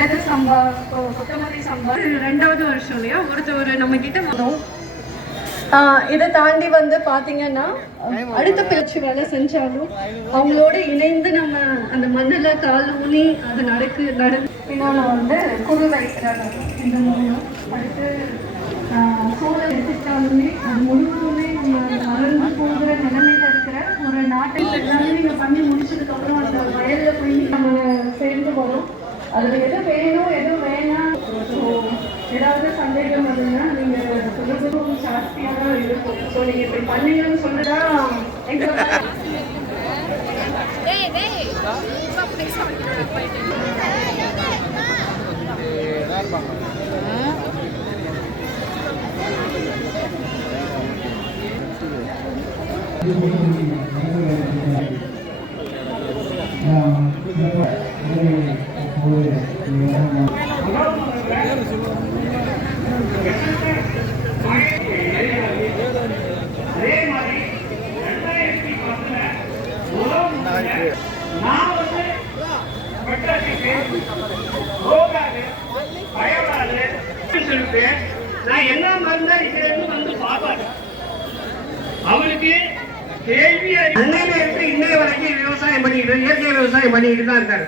மிளகு சம்பா கொத்தமல்லி சம்பா. ரெண்டாவது வருஷம் இல்லையா? ஒருத்தர் நம்ம கிட்ட ஆஹ் இதை தாண்டி வந்து பாத்தீங்கன்னா அடுத்த பயிற்சி வேலை செஞ்சாலும் அவங்களோட இணைந்து நம்ம அந்த மண்ணில் கால் ஊனி அது நடக்கு நட இன்னொன்று வந்து குரு வைக்கிறாங்க இந்த மூணு அடுத்து சூழல் எடுத்துக்கிட்டாலுமே அது முழுவதுமே அதுல எது வேணும் எது வேணாம். ஸோ ஏதாவது சந்தேகம் வருதுன்னா நீங்க சொல்றது ஜாஸ்தியாக தான் இருக்கும். ஸோ நீங்க இப்படி பண்ணீங்கன்னு சொல்லிட்டா எங்க நான் நான் என்ன மருந்தா இதுல வந்து அவருக்கு கேள்வி அன்னையில இருந்து இன்னைய வரைக்கும் விவசாயம் பண்ணிட்டு இயற்கை விவசாயம் பண்ணிட்டு தான் இருக்காரு.